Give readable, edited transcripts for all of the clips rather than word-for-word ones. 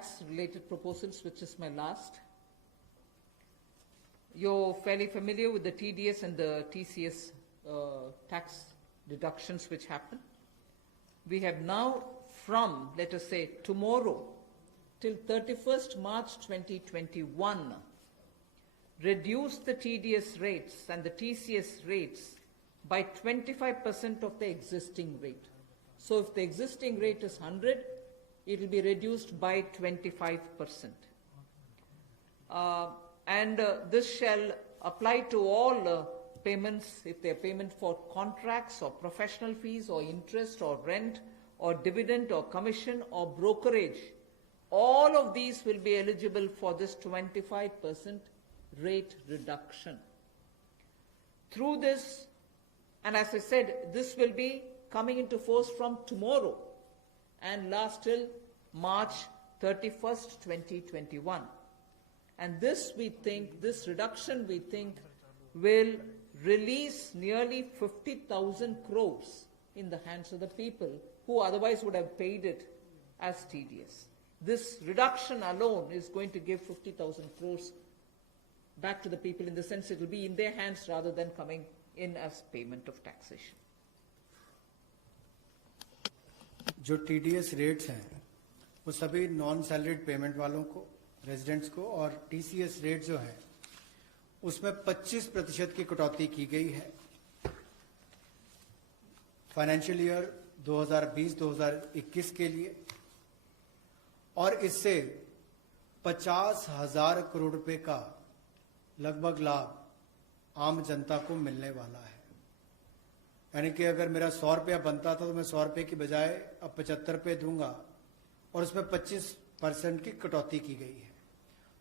tax related proposals, which is my last. You're fairly familiar with the TDS and the TCS tax deductions which happen. We have now, from, let us say, tomorrow till 31st March 2021, reduced the TDS rates and the TCS rates by 25% of the existing rate. So if the existing rate is 100, it will be reduced by 25%. This shall apply to all payments, if they are payment for contracts or professional fees or interest or rent or dividend or commission or brokerage. All of these will be eligible for this 25% rate reduction. Through this, and as I said, this will be coming into force from tomorrow and last till March 31st, 2021. And this, we think, this reduction, we think, will release nearly 50,000 crores in the hands of the people who otherwise would have paid it as TDS. This reduction alone is going to give 50,000 crores back to the people, in the sense it will be in their hands rather than coming in as payment of taxation. जो TDS rates हैं वो सभी non salaried payment वालों को, residents को, और TCS rate जो है उसमें 25% की कटौती की गई है फाइनेंशियल ईयर 2020-2021 के लिए, और इससे 50,000 करोड़ रुपए का लगभग लाभ आम जनता को मिलने वाला है। यानी कि अगर मेरा 100 रुपया बनता था तो मैं 100 रुपये की बजाय अब 75 रुपये दूंगा, और उसमें 25% की कटौती की गई है।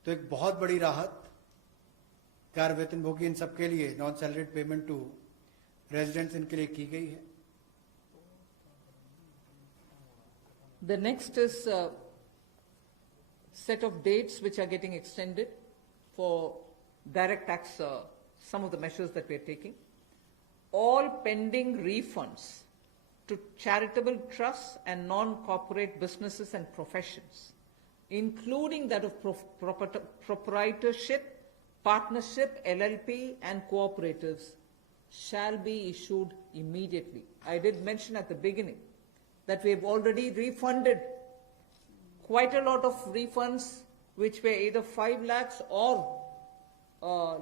तो एक बहुत बड़ी राहत कार वेतनभोगी इन सबके लिए, non salaried payment to residents, इनके लिए की गई है। The next is a set of dates which are getting extended for direct tax, some of the measures that we are taking. All pending refunds to charitable trusts and non-corporate businesses and professions, including that of proprietorship, partnership, LLP and cooperatives, shall be issued immediately. I did mention at the beginning that we have already refunded quite a lot of refunds which were either 5 lakhs or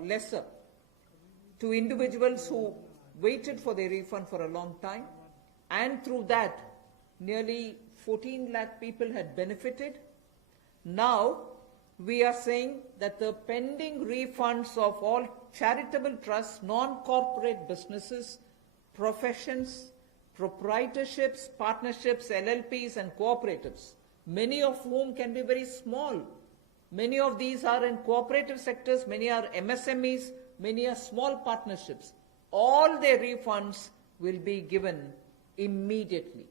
lesser to individuals who waited for their refund for a long time, and through that nearly 14 lakh people had benefited. Now we are saying that the pending refunds of all charitable trusts, non-corporate businesses, professions, proprietorships, partnerships, LLPs and cooperatives, many of whom can be very small. Many of these are in cooperative sectors, many are MSMEs, many are small partnerships. All their refunds will be given immediately,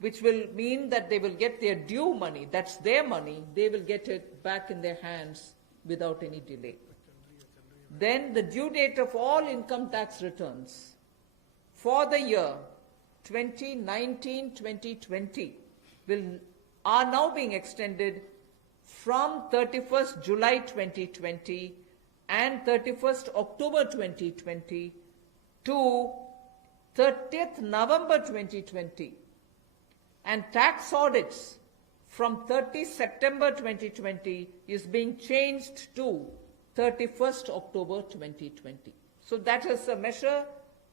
which will mean that they will get their due money, that's their money, they will get it back in their hands without any delay. Then the due date of all income tax returns for the year 2019-2020 are now being extended from 31st July 2020 and 31st October 2020 to 30th November 2020, and tax audits from 30 September 2020 is being changed to 31st October 2020. So that is a measure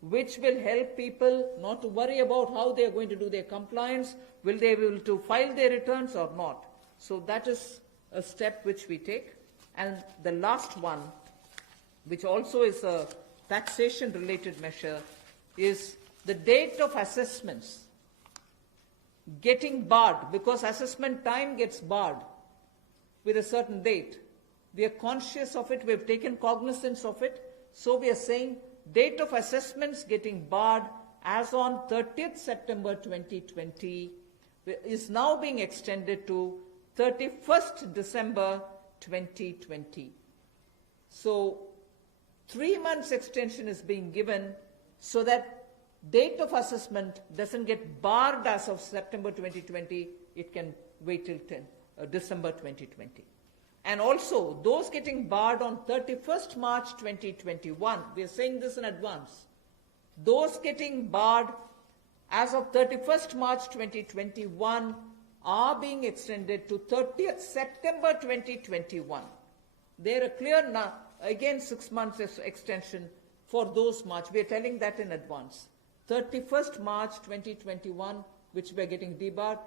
which will help people not to worry about how they are going to do their compliance, will they be able to file their returns or not. So that is a step which we take. And the last one, which also is a taxation related measure, is the date of assessments getting barred, because assessment time gets barred with a certain date. We are conscious of it, we have taken cognizance of it, so we are saying date of assessments getting barred as on 30th September 2020 is now being extended to 31st December 2020. So 3 months extension is being given so that date of assessment doesn't get barred as of September 2020, it can wait till December 2020. And also, those getting barred on 31st March 2021, we are saying this in advance, those getting barred as of 31st March 2021 are being extended to 30th September 2021. There are clear now, again 6 months extension for those March. We are telling that in advance. 31st March 2021, which we are getting debarred,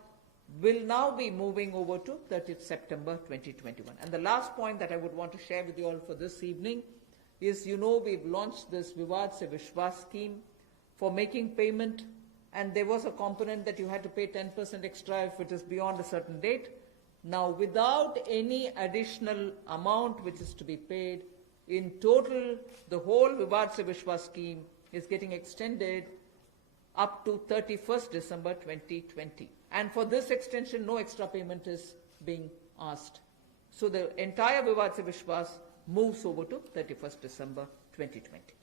will now be moving over to 30th September 2021. And the last point that I would want to share with you all for this evening is, you know, we've launched this Vivad Se Vishwas scheme for making payment, and there was a component that you had to pay 10% extra if it is beyond a certain date. Now, without any additional amount which is to be paid, in total, the whole Vivad Se Vishwas scheme is getting extended up to 31st December 2020. And for this extension, no extra payment is being asked. So the entire Vivad Se Vishwas moves over to 31st December 2020.